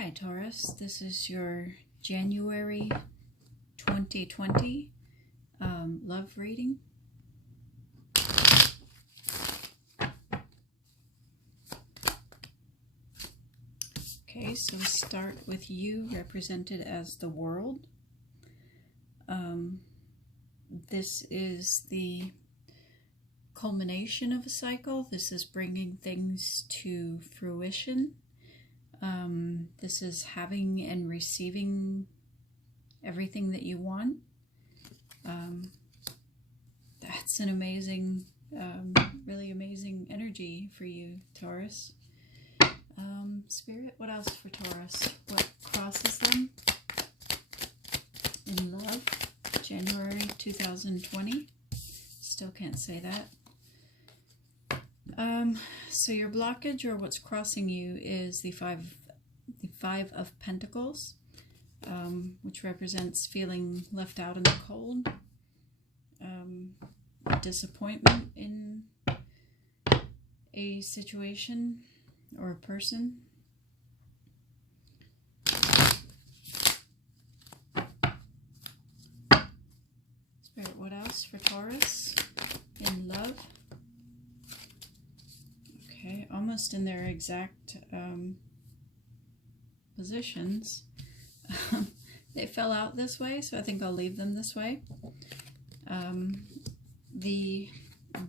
Hi Taurus, this is your January 2020 love reading. Okay, so we start with you represented as the world. This is the culmination of a cycle. This is bringing things to fruition. This is having and receiving everything that you want. That's an amazing, really amazing energy for you, Taurus. Spirit, what else for Taurus? What crosses them in love? January 2020. Still can't say that. So your blockage, or what's crossing you, is the five of Pentacles, which represents feeling left out in the cold, disappointment in a situation or a person. Spirit, what else for Taurus in love? Okay, almost in their exact positions. They fell out this way, so I think I'll leave them this way. The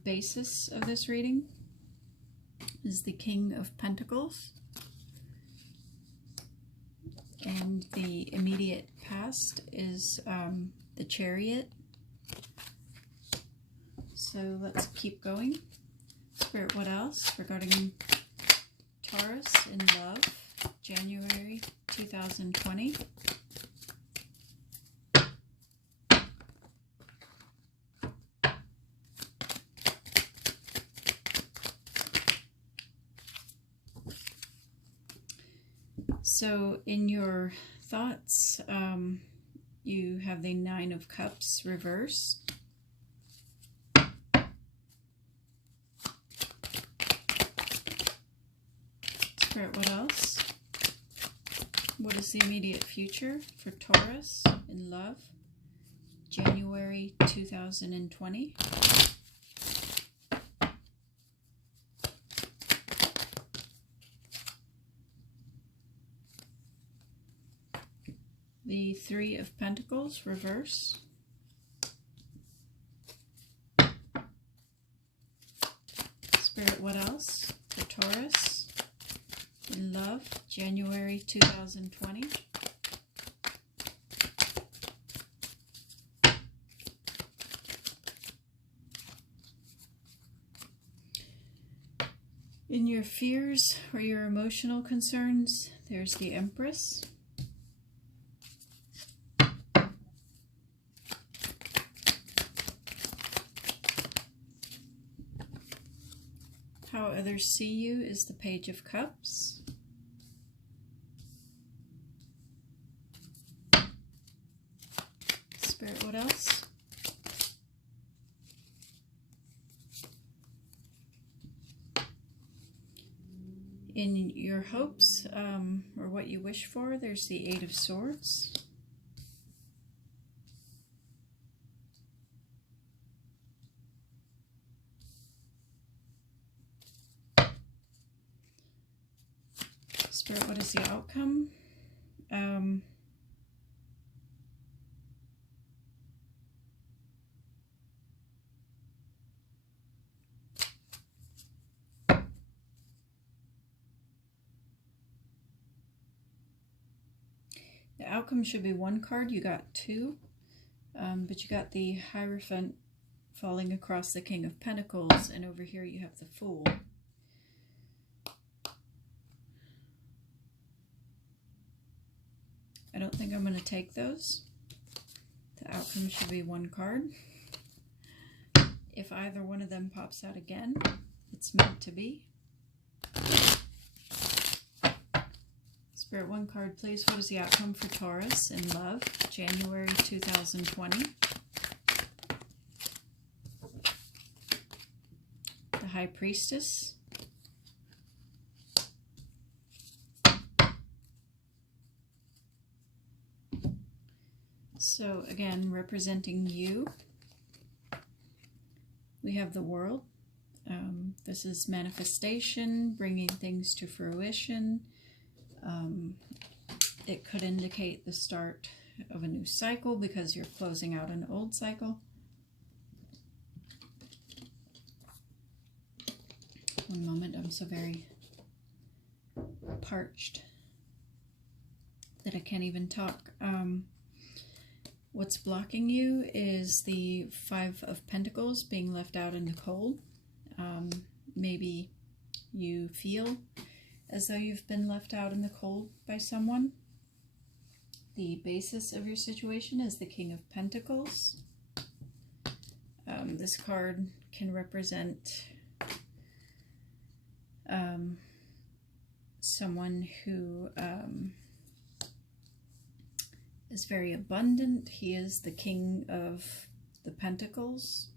basis of this reading is the King of Pentacles, and the immediate past is the Chariot. So let's keep going. Spirit, what else regarding Taurus in love, January 2020? So in your thoughts, you have the Nine of Cups reversed. Spirit, what else? What is the immediate future for Taurus in love, January 2020? The Three of Pentacles, reverse. Spirit, what else for Taurus in love, January 2020? In your fears or your emotional concerns, there's the Empress. How others see you is the Page of Cups. Spirit, what else? In your hopes, or what you wish for, there's the Eight of Swords. Spirit, what is the outcome? The outcome should be one card. You got two, but you got the Hierophant falling across the King of Pentacles, and over here you have the Fool. I don't think I'm going to take those. The outcome should be one card. If either one of them pops out again, it's meant to be. Spirit, one card, please. What is the outcome for Taurus in love, January 2020? The High Priestess. So again, representing you, we have the World. This is manifestation, bringing things to fruition. It could indicate the start of a new cycle because you're closing out an old cycle. One moment, I'm so very parched that I can't even talk. What's blocking you is the Five of Pentacles, being left out in the cold. Maybe you feel as though you've been left out in the cold by someone. The basis of your situation is the King of Pentacles. This card can represent someone who is very abundant. He is the King of the Pentacles.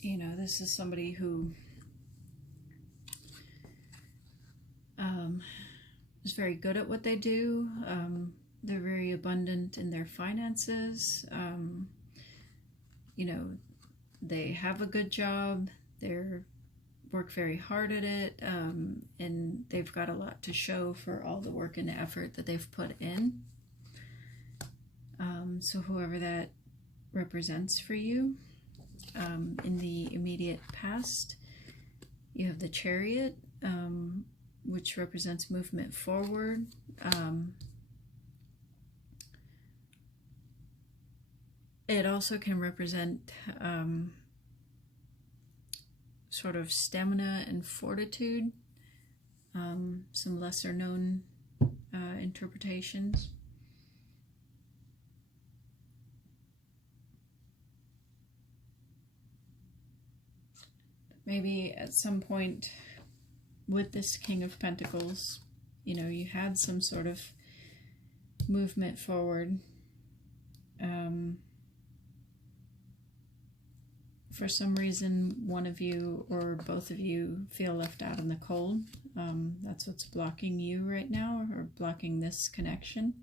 You know, this is somebody who is very good at what they do. They're very abundant in their finances. You know, they have a good job. They work very hard at it, and they've got a lot to show for all the work and effort that they've put in. So whoever that represents for you, in the immediate past, you have the Chariot, which represents movement forward. It also can represent sort of stamina and fortitude, some lesser known interpretations. Maybe at some point with this King of Pentacles, you know, you had some sort of movement forward. For some reason, one of you or both of you feel left out in the cold. That's what's blocking you right now, or blocking this connection.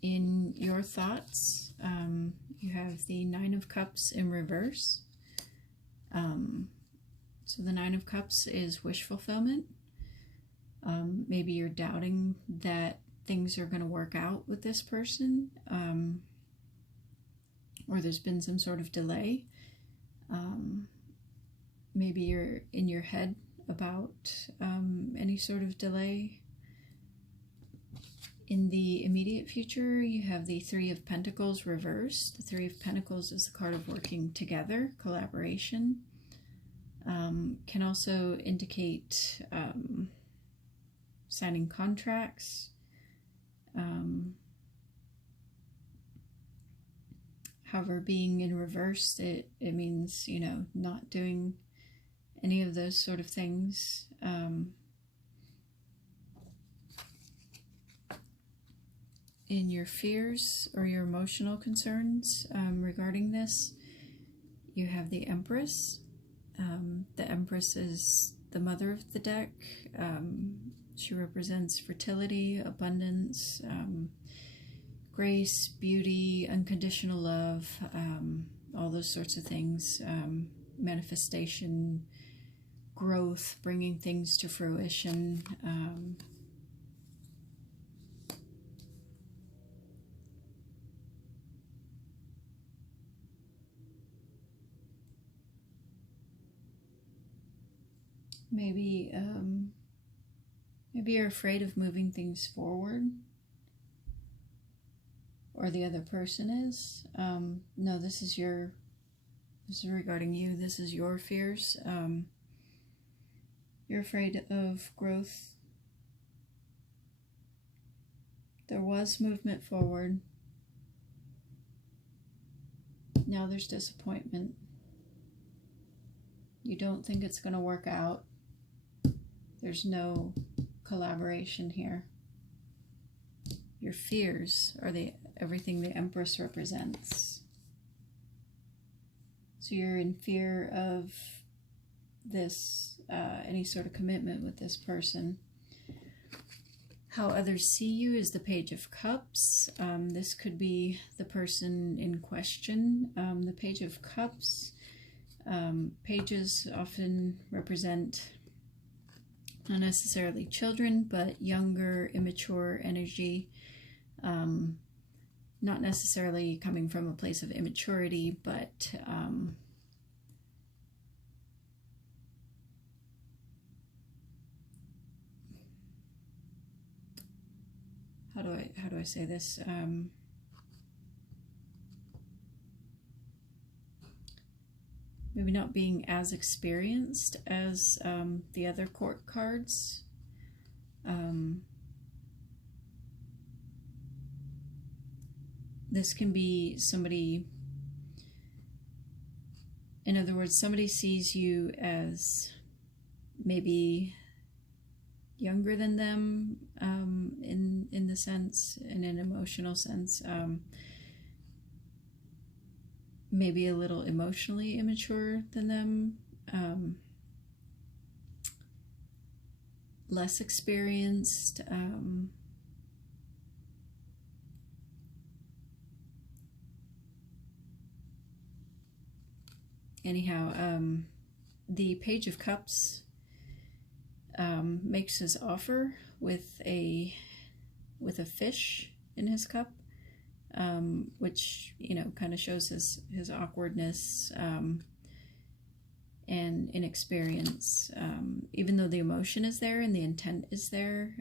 In your thoughts, you have the Nine of Cups in reverse. So the Nine of Cups is wish fulfillment. Maybe you're doubting that things are going to work out with this person, or there's been some sort of delay. Maybe you're in your head about any sort of delay. In the immediate future, you have the Three of Pentacles reversed. The Three of Pentacles is the card of working together, collaboration. Can also indicate signing contracts. However, being in reverse, it means, you know, not doing any of those sort of things. In your fears or your emotional concerns regarding this, you have the Empress. The Empress is the mother of the deck. She represents fertility, abundance, grace, beauty, unconditional love, all those sorts of things, manifestation, growth, bringing things to fruition. Maybe you're afraid of moving things forward, or the other person is. No, this is regarding you. This is your fears. You're afraid of growth. There was movement forward. Now there's disappointment. You don't think it's going to work out. There's no collaboration here. Your fears are everything the Empress represents. So you're in fear of this, any sort of commitment with this person. How others see you is the Page of Cups. This could be the person in question. The Page of Cups, pages often represent not necessarily children, but younger, immature energy. Not necessarily coming from a place of immaturity, but how do I say this? Maybe not being as experienced as the other court cards. This can be somebody, in other words, somebody sees you as maybe younger than them, in the sense, in an emotional sense, maybe a little emotionally immature than them, less experienced, anyhow, the Page of Cups makes his offer with a fish in his cup, which, you know, kind of shows his awkwardness and inexperience. Even though the emotion is there and the intent is there,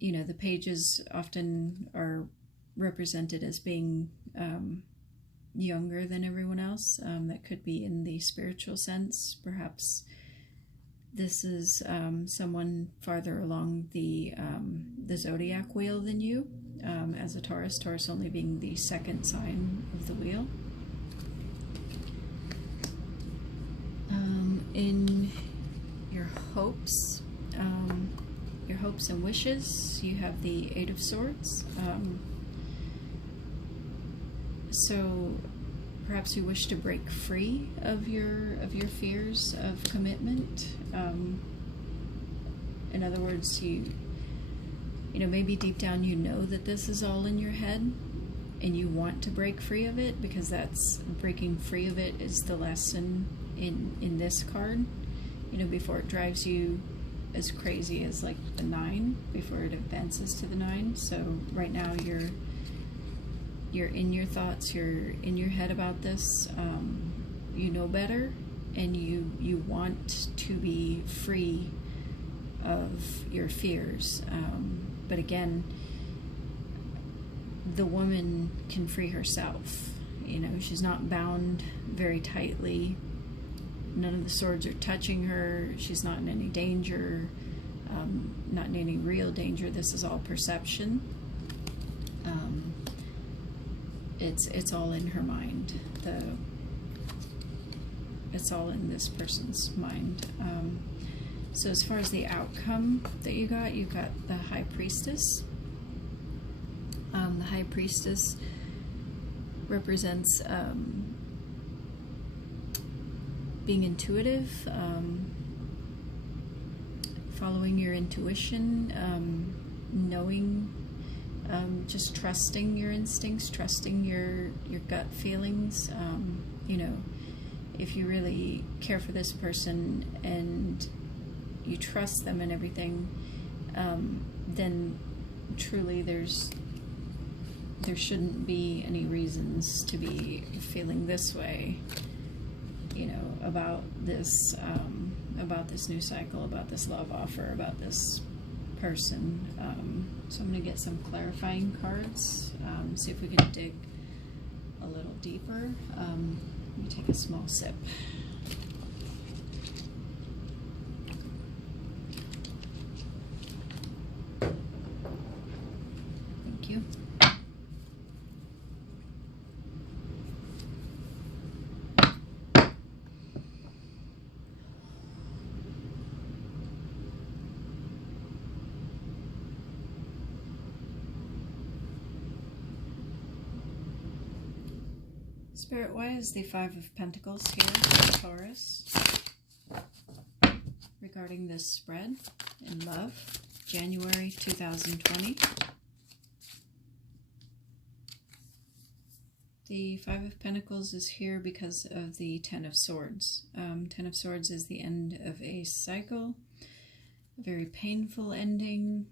you know, the pages often are represented as being younger than everyone else. That could be in the spiritual sense. Perhaps this is someone farther along the zodiac wheel than you, as a Taurus. Taurus only being the second sign of the wheel. In your hopes and wishes, you have the Eight of Swords. So perhaps you wish to break free of your fears of commitment. In other words, you know, maybe deep down you know that this is all in your head and you want to break free of it, because that's breaking free of it is the lesson in this card. You know, before it drives you as crazy as like the 9, before it advances to the 9. So right now you're in your thoughts, you're in your head about this, you know better, and you want to be free of your fears. But again, the woman can free herself. You know, she's not bound very tightly. None of the swords are touching her. She's not in any danger, not in any real danger. This is all perception. It's all in her mind. It's all in this person's mind. So as far as the outcome that you got the High Priestess. The High Priestess represents being intuitive, following your intuition, knowing, just trusting your instincts, trusting your gut feelings. You know, if you really care for this person and you trust them and everything, then truly there shouldn't be any reasons to be feeling this way, you know, about this new cycle, about this love offer, about this person. So I'm going to get some clarifying cards, see if we can dig a little deeper. Let me take a small sip. Thank you. Spirit, why is the Five of Pentacles here for Taurus regarding this spread in love, January 2020? The Five of Pentacles is here because of the Ten of Swords. Ten of Swords is the end of a cycle, a very painful ending.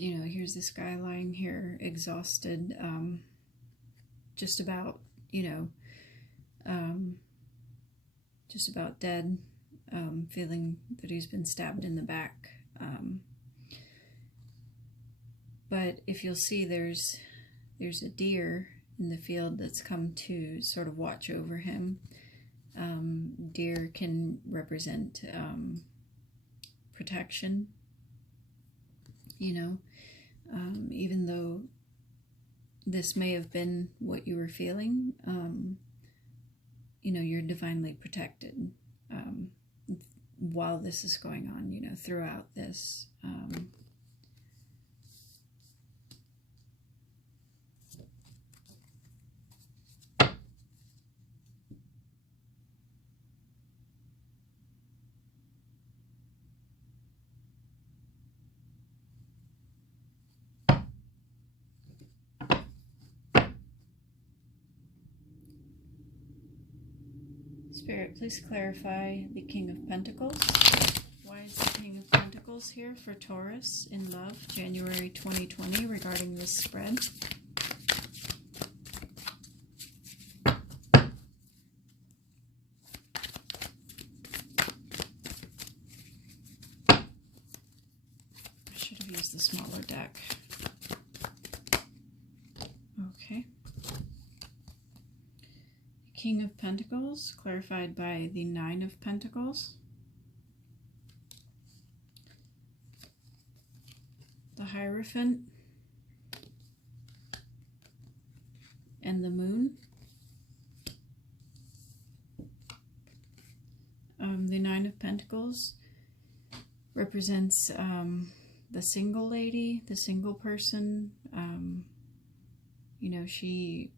You know, here's this guy lying here exhausted, just about, you know, just about dead, feeling that he's been stabbed in the back. But if you'll see, there's a deer in the field that's come to sort of watch over him. Deer can represent protection, you know, even though this may have been what you were feeling, you know, you're divinely protected while this is going on, you know, throughout this. Spirit, please clarify the King of Pentacles. Why is the King of Pentacles here for Taurus in love, January 2020, regarding this spread? I should have used the smaller deck. Okay. King of Pentacles, clarified by the Nine of Pentacles. The Hierophant. And the Moon. The Nine of Pentacles represents the single lady, the single person. You know, she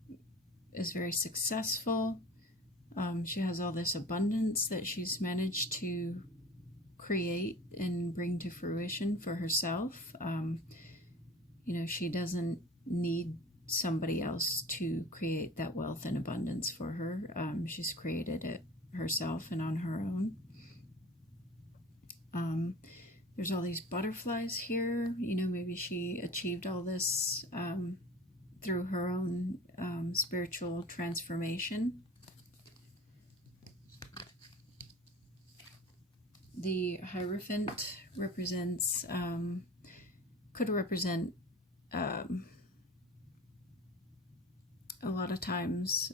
is very successful. She has all this abundance that she's managed to create and bring to fruition for herself. You know, she doesn't need somebody else to create that wealth and abundance for her. She's created it herself and on her own. There's all these butterflies here. You know, maybe she achieved all this through her own spiritual transformation. The Hierophant represents, could represent a lot of times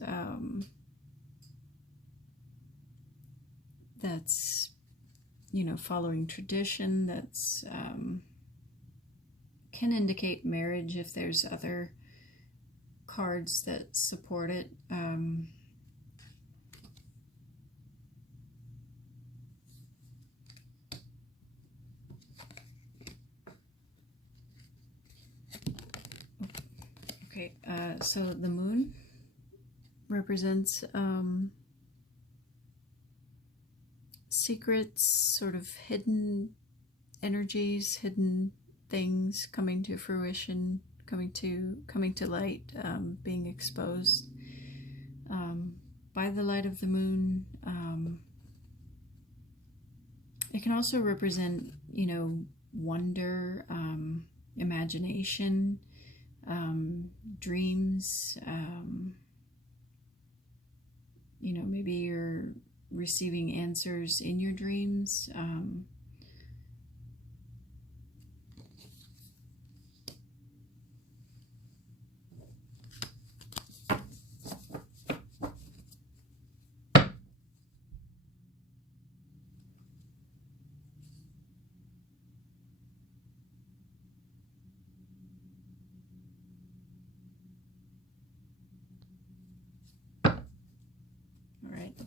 that's, you know, following tradition. That's can indicate marriage if there's other cards that support it. Okay, so the Moon represents secrets, sort of hidden energies, hidden things coming to fruition, coming to light, being exposed by the light of the moon. It can also represent, you know, wonder, imagination, dreams. You know, maybe you're receiving answers in your dreams.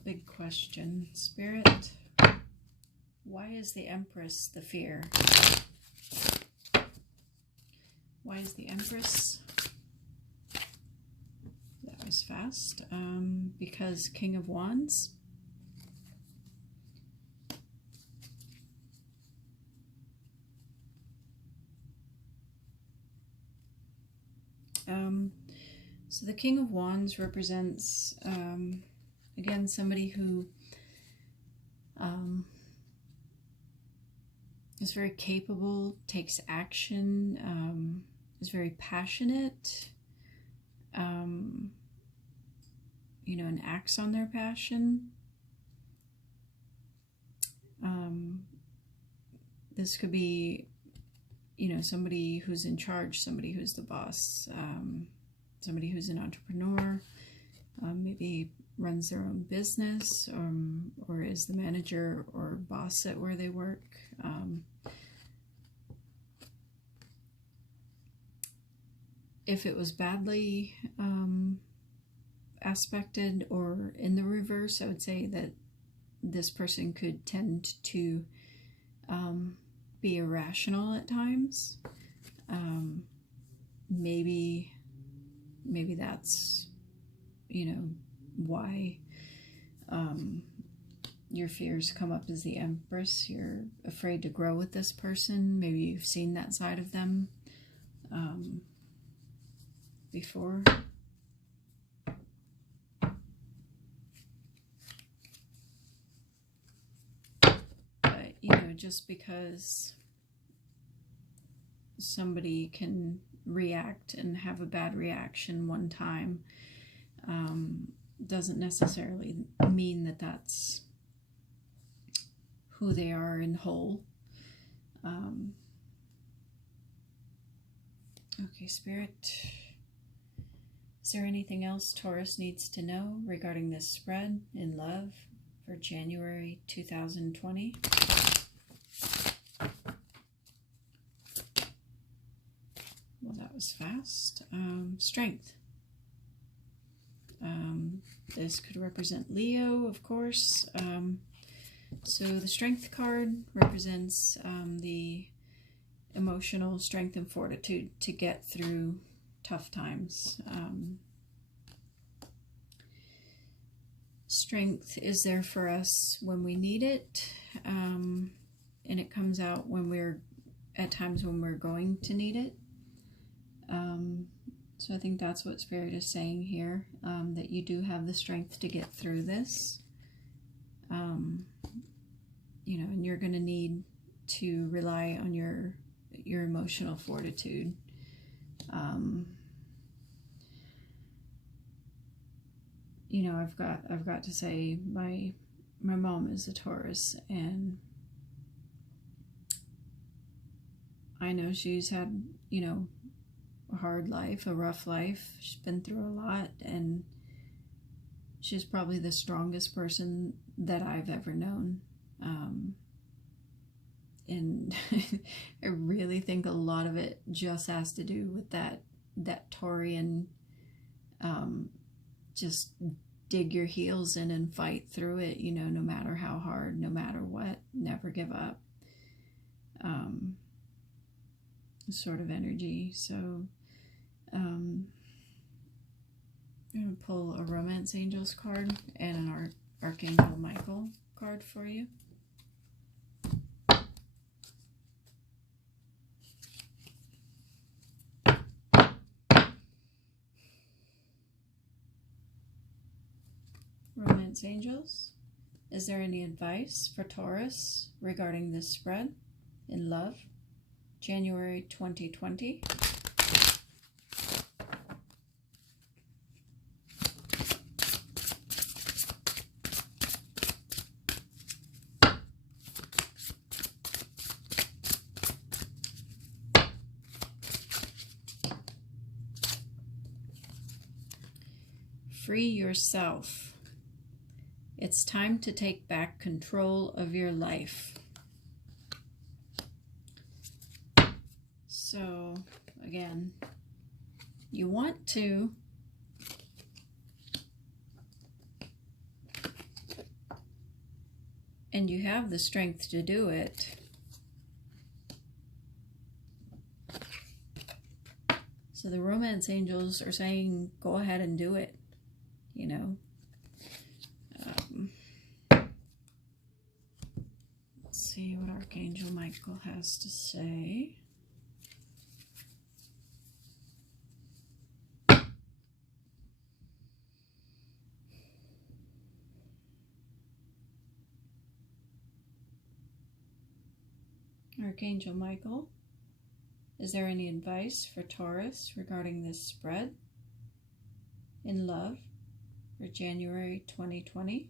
Big question, Spirit. Why is the Empress the fear? Why is the Empress? That was fast. Because King of Wands. So the King of Wands represents, again, somebody who is very capable, takes action, is very passionate, you know, and acts on their passion. This could be, you know, somebody who's in charge, somebody who's the boss, somebody who's an entrepreneur, maybe runs their own business, or is the manager or boss at where they work. If it was badly aspected or in the reverse, I would say that this person could tend to be irrational at times. Maybe that's, you know, why your fears come up as the Empress. You're afraid to grow with this person. Maybe you've seen that side of them before. But, you know, just because somebody can react and have a bad reaction one time doesn't necessarily mean that that's who they are in whole. Okay, Spirit, is there anything else Taurus needs to know regarding this spread in love for January 2020? Well, that was fast. Strength. This could represent Leo, of course. So the Strength card represents the emotional strength and fortitude to get through tough times. Strength is there for us when we need it, and it comes out when at times when we're going to need it. So I think that's what Spirit is saying here, that you do have the strength to get through this. You know, and you're going to need to rely on your emotional fortitude. You know, I've got to say, my mom is a Taurus, and I know she's had, you know, a hard life, a rough life. She's been through a lot, and she's probably the strongest person that I've ever known. And I really think a lot of it just has to do with that Taurian, just dig your heels in and fight through it, you know, no matter how hard, no matter what, never give up, sort of energy. So I'm going to pull a Romance Angels card and an Archangel Michael card for you. Romance Angels, is there any advice for Taurus regarding this spread in love, January 2020? Free yourself. It's time to take back control of your life. So, again, you want to and you have the strength to do it. So the romance angels are saying, go ahead and do it, you know. Let's see what Archangel Michael has to say. Archangel Michael, is there any advice for Taurus regarding this spread in love for January 2020?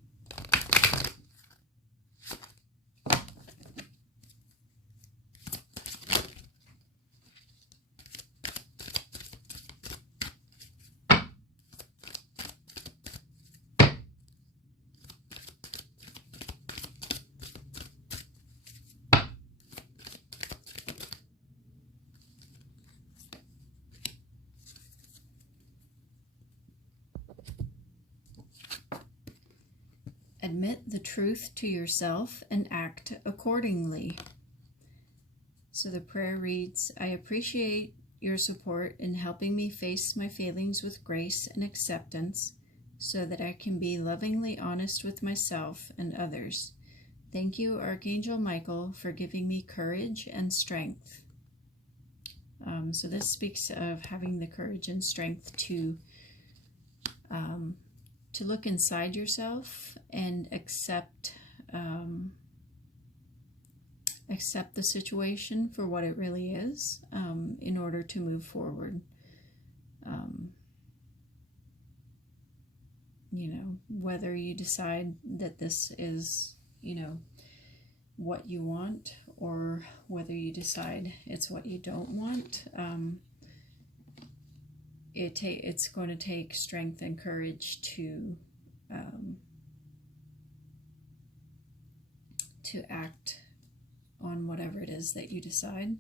Admit the truth to yourself and act accordingly. So the prayer reads, I appreciate your support in helping me face my feelings with grace and acceptance so that I can be lovingly honest with myself and others. Thank you, Archangel Michael, for giving me courage and strength. So this speaks of having the courage and strength to look inside yourself and accept the situation for what it really is, in order to move forward. You know, whether you decide that this is, you know, what you want, or whether you decide it's what you don't want, it's going to take strength and courage to act on whatever it is that you decide.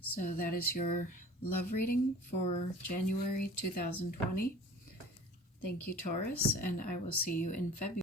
So that is your love reading for January 2020. Thank you, Taurus, and I will see you in February.